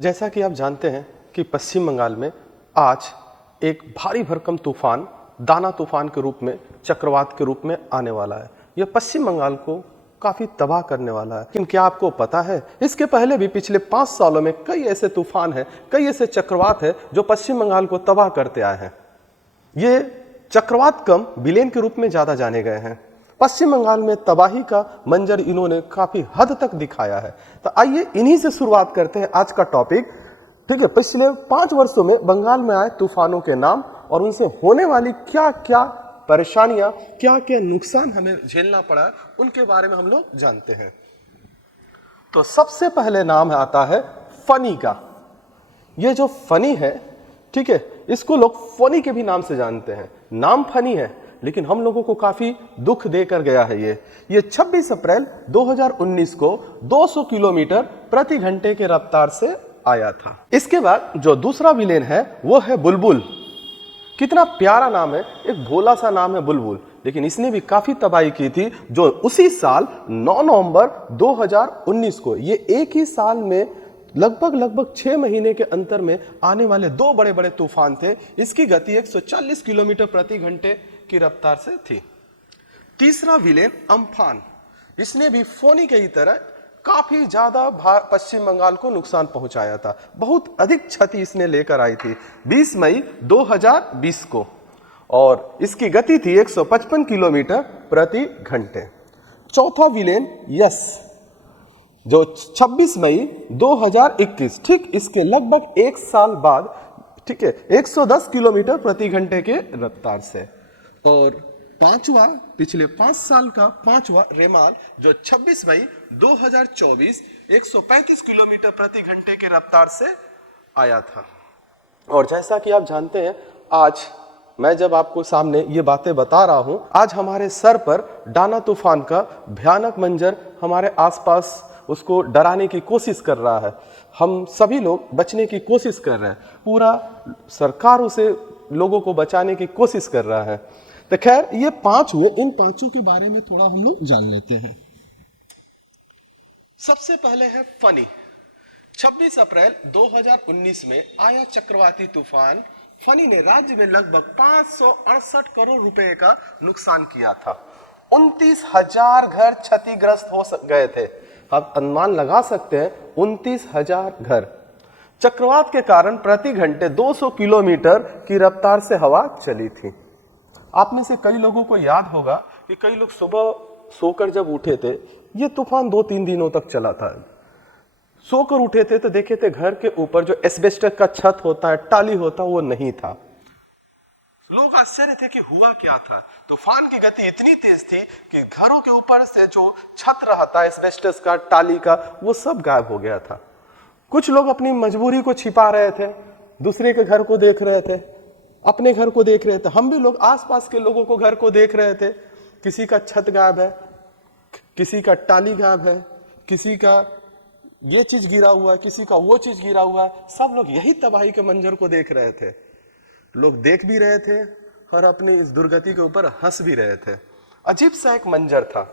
जैसा कि आप जानते हैं कि पश्चिम बंगाल में आज एक भारी भरकम तूफान दाना तूफान के रूप में चक्रवात के रूप में आने वाला है। यह पश्चिम बंगाल को काफ़ी तबाह करने वाला है। लेकिन क्या आपको पता है इसके पहले भी पिछले 5 सालों में कई ऐसे तूफान हैं, कई ऐसे चक्रवात हैं जो पश्चिम बंगाल को तबाह करते आए हैं। ये चक्रवात कम विलेन के रूप में ज़्यादा जाने गए हैं। पश्चिम बंगाल में तबाही का मंजर इन्होंने काफ़ी हद तक दिखाया है। तो आइए इन्हीं से शुरुआत करते हैं आज का टॉपिक। ठीक है, पिछले 5 वर्षों में बंगाल में आए तूफानों के नाम और उनसे होने वाली क्या क्या परेशानियां, क्या क्या नुकसान हमें झेलना पड़ा है, उनके बारे में हम लोग जानते हैं। तो सबसे पहले नाम आता है फनी का। ये जो फनी है, ठीक है, इसको लोग फनी के भी नाम से जानते हैं। नाम फनी है लेकिन हम लोगों को काफी दुख देकर गया है। ये 26 अप्रैल 2019 को 200 किलोमीटर प्रति घंटे के रफ्तार से आया था। इसके बाद जो दूसरा विलेन है वो है बुलबुल। कितना प्यारा नाम है, एक भोला सा नाम है बुलबुल, लेकिन इसने भी काफी तबाही की थी। जो उसी साल 9 नवंबर 2019 को, ये एक ही साल में लगभग 6 महीने के अंतर में आने वाले 2 बड़े बड़े तूफान थे। इसकी गति 140 किलोमीटर प्रति घंटे की रफ्तार से थी। तीसरा विलेन अम्फान, इसने भी फोनी की तरह काफी ज्यादा पश्चिम बंगाल को नुकसान पहुंचाया था। बहुत अधिक क्षति इसने लेकर आई थी 20 मई 2020 को, और इसकी गति थी 155 किलोमीटर प्रति घंटे। चौथा विलेन यस, जो 26 मई 2021, ठीक इसके लगभग 1 साल बाद, ठीक है, 110 किलोमीटर प्रति घंटे के रफ्तार से। और पांचवा, पिछले 5 साल का पांचवा रेमाल, जो 26 मई 2024 135 किलोमीटर प्रति घंटे के रफ्तार से आया था। और जैसा कि आप जानते हैं, आज मैं जब आपको सामने ये बातें बता रहा हूं, आज हमारे सर पर दाना तूफान का भयानक मंजर हमारे आसपास उसको डराने की कोशिश कर रहा है। हम सभी लोग बचने की कोशिश कर रहे हैं, पूरा सरकार उसे लोगों को बचाने की कोशिश कर रहा है। तो खैर, ये 5 हुए, इन 5 के बारे में थोड़ा हम लोग जान लेते हैं। सबसे पहले है फनी। 26 अप्रैल 2019 में आया चक्रवाती तूफान फनी ने राज्य में लगभग 568 करोड़ रुपए का नुकसान किया था। 29,000 घर क्षतिग्रस्त हो गए थे। आप अनुमान लगा सकते हैं, 29,000 घर। चक्रवात के कारण प्रति घंटे 200 किलोमीटर की रफ्तार से हवा चली थी। आप में से कई लोगों को याद होगा कि कई लोग सुबह सोकर जब उठे थे, ये तूफान 2-3 दिनों तक चला था, सोकर उठे थे तो देखे थे घर के ऊपर जो एस्बेस्टस का छत होता है, टाली होता, वो नहीं था। लोग आश्चर्य थे कि हुआ क्या था। तूफान की गति इतनी तेज थी कि घरों के ऊपर से जो छत रहा था एस्बेस्टस का, टाली का, वो सब गायब हो गया था। कुछ लोग अपनी मजबूरी को छिपा रहे थे, दूसरे के घर को देख रहे थे, अपने घर को देख रहे थे। हम भी लोग आसपास के लोगों को घर को देख रहे थे। किसी का छत गायब है, किसी का टाली गायब है, किसी का ये चीज गिरा हुआ है, किसी का वो चीज गिरा हुआ है। सब लोग यही तबाही के मंजर को देख रहे थे। लोग देख भी रहे थे और अपनी इस दुर्गति के ऊपर हंस भी रहे थे। अजीब सा एक मंजर था।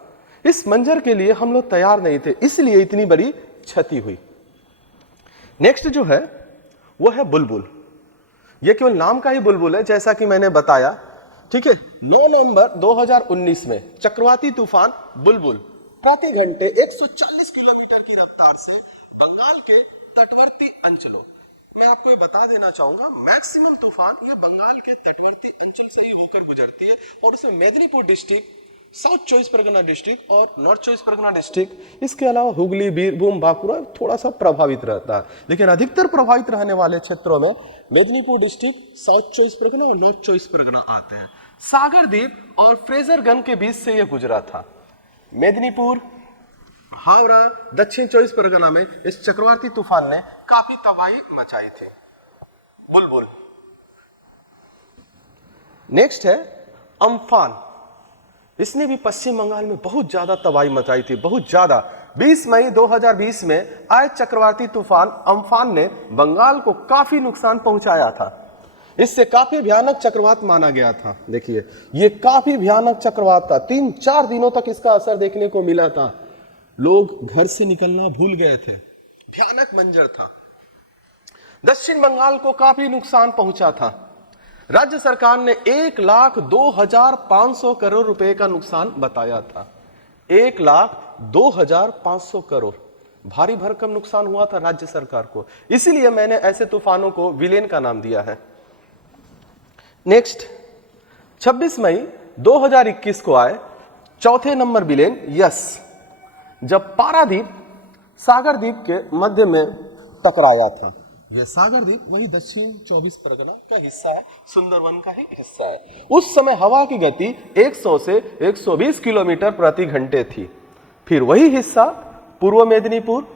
इस मंजर के लिए हम लोग तैयार नहीं थे, इसलिए इतनी बड़ी क्षति हुई। नेक्स्ट जो है वो है बुलबुल। ये केवल नाम का ही बुलबुल है, जैसा कि मैंने बताया। ठीक है, 9 नवंबर 2019 में चक्रवाती तूफान बुलबुल प्रति घंटे 140 किलोमीटर की रफ्तार से बंगाल के तटवर्ती अंचलों, मैं आपको ये बता देना चाहूंगा, मैक्सिमम तूफान ये बंगाल के तटवर्ती अंचल से ही होकर गुजरती है, और उसमें Medinipur district, south 24 Pargana district और नॉर्थ 24 परगना डिस्ट्रिक्ट, इसके अलावा हुगली, बीरभूम, बांकुड़ा थोड़ा सा प्रभावित रहता है। लेकिन अधिकतर प्रभावित रहने वाले क्षेत्रों में मेदिनीपुर डिस्ट्रिक्ट, साउथ 24 परगना और नॉर्थ 24 परगना आते हैं। सागर द्वीप और फ्रेजरगंज के बीच से यह गुजरा था। मेदिनीपुर, हावड़ा, दक्षिण 24 परगना में इस चक्रवाती तूफान ने काफी तबाही मचाई थी। बुलबुल। नेक्स्ट है अम्फान। इसने भी पश्चिम बंगाल में बहुत ज्यादा तबाही मचाई थी, बहुत ज्यादा। 20 मई 2020 में आए चक्रवाती तूफान अम्फान ने बंगाल को काफी नुकसान पहुंचाया था। इससे काफी भयानक चक्रवात माना गया था। देखिए, ये काफी भयानक चक्रवात था। 3-4 दिनों तक इसका असर देखने को मिला था। लोग घर से निकलना भूल गए थे, भयानक मंजर था। दक्षिण बंगाल को काफी नुकसान पहुंचा था। राज्य सरकार ने 1,02,500 करोड़ रुपए का नुकसान बताया था। 1,02,500 करोड़, भारी भरकम नुकसान हुआ था राज्य सरकार को। इसीलिए मैंने ऐसे तूफानों को विलेन का नाम दिया है। नेक्स्ट, 26 मई 2021 को आए चौथे नंबर विलेन यस, जब पारादीप सागर द्वीप के मध्य में टकराया था। यह सागर द्वीप वही दक्षिण 24 परगना का हिस्सा है, सुंदरवन का ही हिस्सा है। उस समय हवा की गति 100 से 120 किलोमीटर प्रति घंटे थी। फिर वही हिस्सा पूर्व मेदिनीपुर,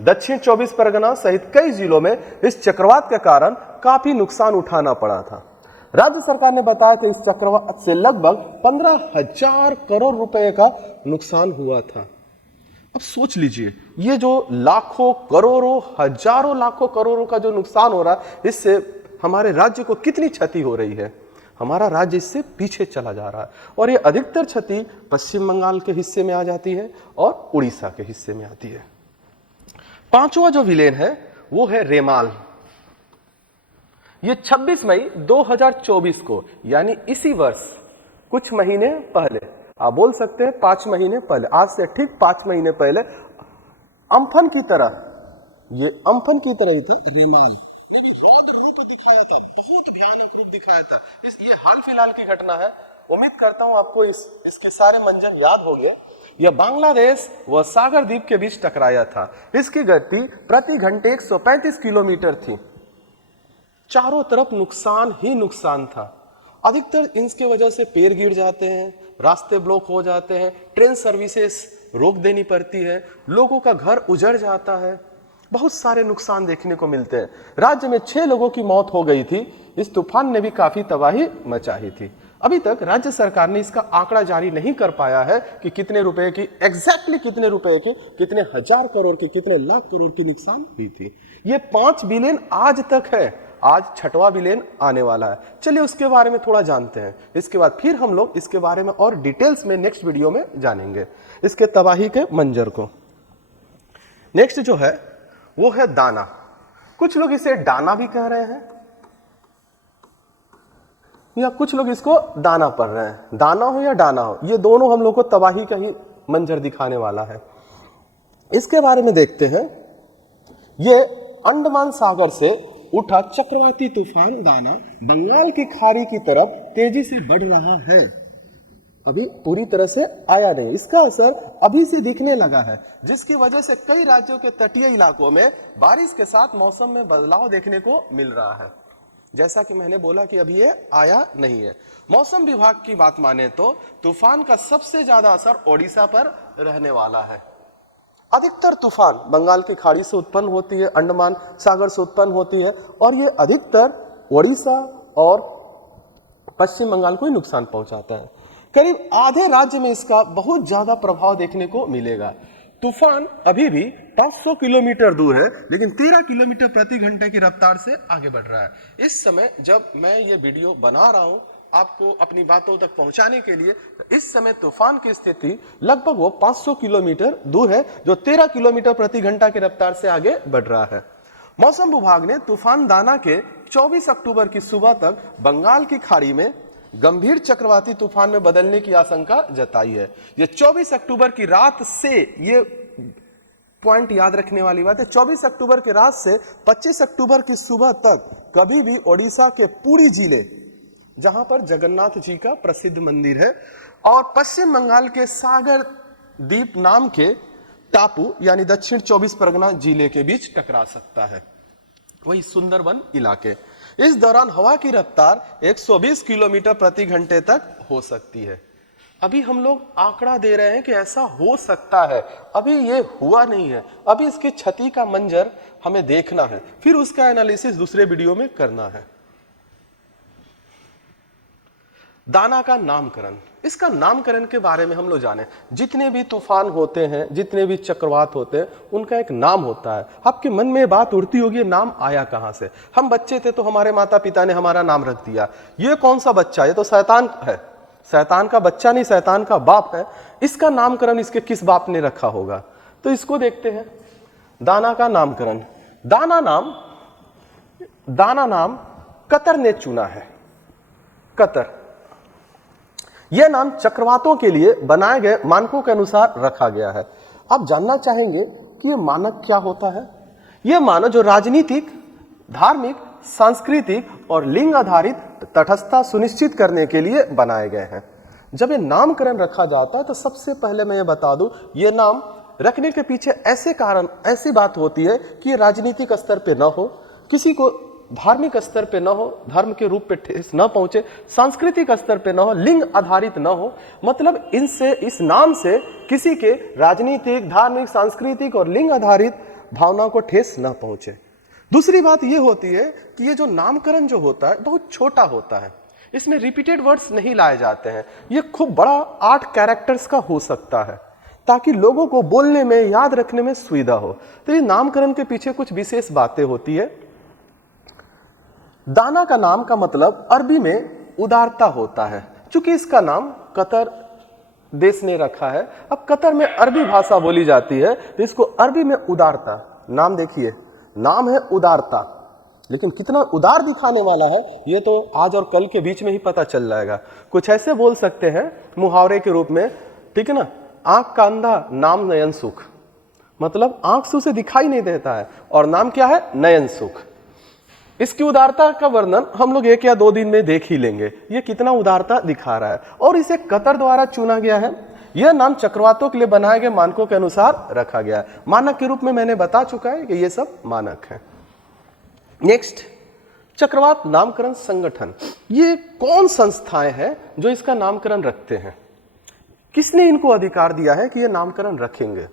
दक्षिण 24 परगना सहित कई जिलों में इस चक्रवात के कारण काफी नुकसान उठाना पड़ा था। राज्य सरकार ने बताया था इस चक्रवात से लगभग 15,000 करोड़ रुपए का नुकसान हुआ था। अब सोच लीजिए, ये जो लाखों करोड़ों हजारों लाखों करोड़ों का जो नुकसान हो रहा है, इससे हमारे राज्य को कितनी क्षति हो रही है। हमारा राज्य इससे पीछे चला जा रहा है और ये अधिकतर क्षति पश्चिम बंगाल के हिस्से में आ जाती है और उड़ीसा के हिस्से में आती है। पांचवा जो विलेन है वो है रेमाल। ये 26 मई 2024 को, यानी इसी वर्ष कुछ महीने पहले, आप बोल सकते हैं 5 महीने पहले, आज से ठीक 5 महीने पहले अम्फन की तरह, ये अम्फन की तरह ही था, रेमाल ने भी रौद्र रूप दिखाया था, बहुत भयानक रूप दिखाया था। ये हाल फिलहाल की घटना है। उम्मीद करता हूं आपको इसके सारे मंजर याद होंगे। यह बांग्लादेश व सागर द्वीप के बीच टकराया था। इसकी गति प्रति घंटे 135 किलोमीटर थी। चारों तरफ नुकसान ही नुकसान था। अधिकतर इसके वजह से पेड़ गिर जाते हैं, रास्ते ब्लॉक हो जाते हैं, ट्रेन सर्विसेज रोक देनी पड़ती है, लोगों का घर उजड़ जाता है, बहुत सारे नुकसान देखने को मिलते हैं। राज्य में 6 लोगों की मौत हो गई थी। इस तूफान ने भी काफी तबाही मचाई थी। अभी तक राज्य सरकार ने इसका आंकड़ा जारी नहीं कर पाया है कि कितने रुपए की, एग्जैक्टली कितने रुपए के, कितने हजार करोड़ की, कितने लाख करोड़ की नुकसान हुई थी। ये 5 बिलियन आज तक है, आज 6वां बिलियन आने वाला है। चलिए उसके बारे में थोड़ा जानते हैं। इसके बाद फिर हम लोग इसके बारे में और डिटेल्स में नेक्स्ट वीडियो में जानेंगे, इसके तबाही के मंजर को। नेक्स्ट जो है वो है दाना। कुछ लोग इसे डाना भी कह रहे हैं या कुछ लोग इसको दाना पढ़ रहे हैं। दाना हो या डाना हो, ये दोनों हम लोग को तबाही का ही मंजर दिखाने वाला है। इसके बारे में देखते हैं। ये अंडमान सागर से उठा चक्रवाती तूफान दाना बंगाल की खाड़ी की तरफ तेजी से बढ़ रहा है। अभी पूरी तरह से आया नहीं, इसका असर अभी से दिखने लगा है, जिसकी वजह से कई राज्यों के तटीय इलाकों में बारिश के साथ मौसम में बदलाव देखने को मिल रहा है। जैसा कि मैंने बोला कि अभी ये आया नहीं है। मौसम विभाग की बात माने तो तूफान का सबसे ज्यादा असर ओडिशा पर रहने वाला है। अधिकतर तूफान बंगाल की खाड़ी से उत्पन्न होती है, अंडमान सागर से उत्पन्न होती है और ये अधिकतर ओडिशा और पश्चिम बंगाल को ही नुकसान पहुंचाता है। करीब आधे राज्य में इसका बहुत ज्यादा प्रभाव देखने को मिलेगा। तूफान अभी भी 500 किलोमीटर दूर है, लेकिन 13 किलोमीटर प्रति घंटे की रफ्तार से आगे बढ़ रहा है। इस समय जब मैं ये वीडियो बना रहा हूं आपको अपनी बातों तक पहुंचाने के लिए, इस समय तूफान की स्थिति लगभग वो 500 किलोमीटर दूर है, जो 13 किलोमीटर प्रति घंटा की रफ्तार से आगे बढ़ रहा है। मौसम विभाग ने तूफान दाना के 24 अक्टूबर की सुबह तक बंगाल की खाड़ी में गंभीर चक्रवाती तूफान में बदलने की आशंका जताई है। यह 24 अक्टूबर की रात से, ये पॉइंट याद रखने वाली बात है, 24 अक्टूबर की रात से 25 अक्टूबर की सुबह तक कभी भी ओडिशा के पुरी जिले, जहां पर जगन्नाथ जी का प्रसिद्ध मंदिर है, और पश्चिम बंगाल के सागर द्वीप नाम के टापू यानी दक्षिण 24 परगना जिले के बीच टकरा सकता है, वही सुंदरवन इलाके। इस दौरान हवा की रफ्तार 120 किलोमीटर प्रति घंटे तक हो सकती है। अभी हम लोग आंकड़ा दे रहे हैं कि ऐसा हो सकता है, अभी ये हुआ नहीं है। अभी इसकी क्षति का मंजर हमें देखना है, फिर उसका एनालिसिस दूसरे वीडियो में करना है। दाना का नामकरण, इसका नामकरण के बारे में हम लोग जाने। जितने भी तूफान होते हैं, जितने भी चक्रवात होते हैं, उनका एक नाम होता है। आपके मन में बात उड़ती होगी, नाम आया कहां से? हम बच्चे थे तो हमारे माता पिता ने हमारा नाम रख दिया। ये कौन सा बच्चा? ये तो शैतान है। शैतान का बच्चा नहीं, शैतान का बाप है। इसका नामकरण इसके किस बाप ने रखा होगा? तो इसको देखते हैं। दाना का नामकरण। दाना नाम दाना नाम कतर ने चुना है। कतर, यह नाम चक्रवातों के लिए बनाए गए मानकों के अनुसार रखा गया है। आप जानना चाहेंगे कि यह मानक क्या होता है। यह मानक जो राजनीतिक, धार्मिक, सांस्कृतिक और लिंग आधारित तटस्थता सुनिश्चित करने के लिए बनाए गए हैं। जब ये नामकरण रखा जाता है तो सबसे पहले मैं ये बता दूं, ये नाम रखने के पीछे ऐसे कारण, ऐसी बात होती है कि ये राजनीतिक स्तर पे न हो, किसी को धार्मिक स्तर पे न हो, धर्म के रूप पे ठेस न पहुंचे, सांस्कृतिक स्तर पे न हो, लिंग आधारित न हो, मतलब इनसे, इस नाम से किसी के राजनीतिक, धार्मिक, सांस्कृतिक और लिंग आधारित भावना को ठेस न पहुंचे। दूसरी बात यह होती है कि ये जो नामकरण जो होता है बहुत छोटा होता है, इसमें रिपीटेड वर्ड्स नहीं लाए जाते हैं। ये खूब बड़ा 8 कैरेक्टर्स का हो सकता है ताकि लोगों को बोलने में, याद रखने में सुविधा हो। तो ये नामकरण के पीछे कुछ विशेष बातें होती है। दाना का नाम का मतलब अरबी में उदारता होता है। चूंकि इसका नाम कतर देश ने रखा है, अब कतर में अरबी भाषा बोली जाती है तो इसको अरबी में उदारता, नाम देखिए, नाम है उदारता, लेकिन कितना उदार दिखाने वाला है ये तो आज और कल के बीच में ही पता चल जाएगा। कुछ ऐसे बोल सकते हैं मुहावरे के रूप में, ठीक है ना, आंख का अंधा नाम नयन सुख, मतलब आंख से उसे दिखाई नहीं देता है और नाम क्या है, नयन सुख। इसकी उदारता का वर्णन हम लोग 1 या 2 दिन में देख ही लेंगे, ये कितना उदारता दिखा रहा है। और इसे कतर द्वारा चुना गया है। यह नाम चक्रवातों के लिए बनाए गए मानकों के अनुसार रखा गया है। मानक के रूप में मैंने बता चुका है कि ये सब मानक है। नेक्स्ट, चक्रवात नामकरण संगठन। ये कौन संस्थाएं हैं जो इसका नामकरण रखते हैं? किसने इनको अधिकार दिया है कि ये नामकरण रखेंगे,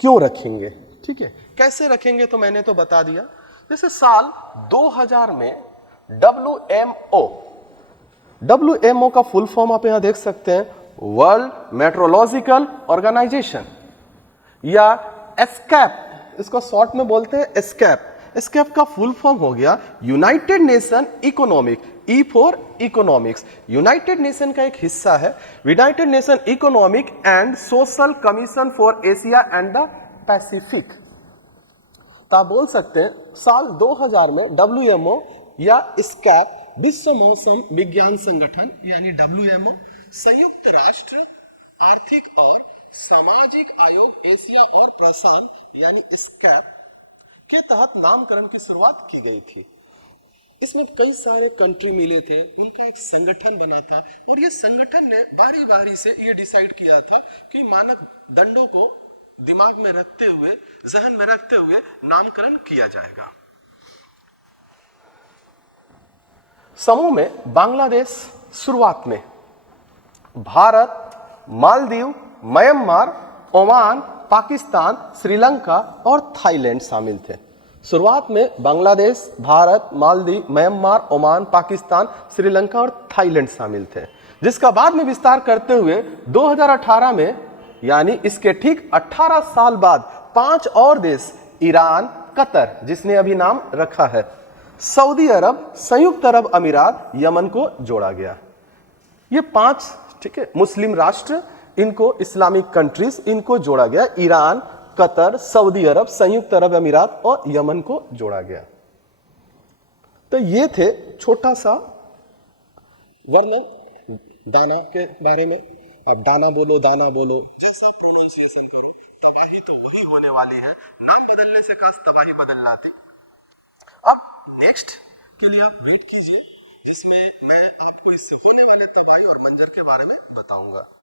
क्यों रखेंगे, ठीक है, कैसे रखेंगे, तो मैंने तो बता दिया। जैसे साल 2000 में WMO का फुल फॉर्म आप यहां देख सकते हैं, वर्ल्ड मेट्रोलॉजिकल ऑर्गेनाइजेशन, या एस्कैप, इसको शॉर्ट में बोलते हैं एस्कैप। एस्कैप का फुल फॉर्म हो गया United nation economic, E for economics, United nation का एक हिस्सा है, United nation economic and social commission for Asia and the Pacific. तो आप बोल सकते हैं साल 2000 में WMO या एस्कैप, विश्व मौसम विज्ञान संगठन यानी WMO, संयुक्त राष्ट्र आर्थिक और सामाजिक आयोग एशिया और प्रशांत यानी एस्कैप के तहत नामकरण की शुरुआत की गई थी। इसमें कई सारे कंट्री मिले थे, उनका एक संगठन बना था और यह संगठन ने बारी बारी से यह डिसाइड किया था कि मानक दंडों को दिमाग में रखते हुए, जहन में रखते हुए नामकरण किया जाएगा। समूह में बांग्लादेश शुरुआत में, भारत, मालदीव, म्यांमार, ओमान, पाकिस्तान, श्रीलंका और थाईलैंड शामिल थे। शुरुआत में बांग्लादेश, भारत, मालदीव, म्यांमार, ओमान, पाकिस्तान, श्रीलंका और थाईलैंड शामिल थे, जिसका बाद में विस्तार करते हुए 2018 में, यानी इसके ठीक 18 साल बाद 5 और देश, ईरान, कतर जिसने अभी नाम रखा है, सऊदी अरब, संयुक्त अरब अमीरात, यमन को जोड़ा गया। ये 5, ठीक है, मुस्लिम राष्ट्र, इनको इस्लामिक कंट्रीज, इनको जोड़ा गया। ईरान, कतर, सऊदी अरब, संयुक्त अरब अमीरात और यमन को जोड़ा गया। तो ये थे छोटा सा वर्णन दाना के बारे में। आप दाना बोलो, दाना बोलो, जैसा प्रोनाउंसिएशन करो, तबाही तो वही होने वाली है। नाम बदलने से काश तबाही बदल जाती। अब नेक्स्ट के लिए आप वेट कीजिए, जिसमें मैं आपको इससे होने वाले तबाही और मंजर के बारे में बताऊंगा।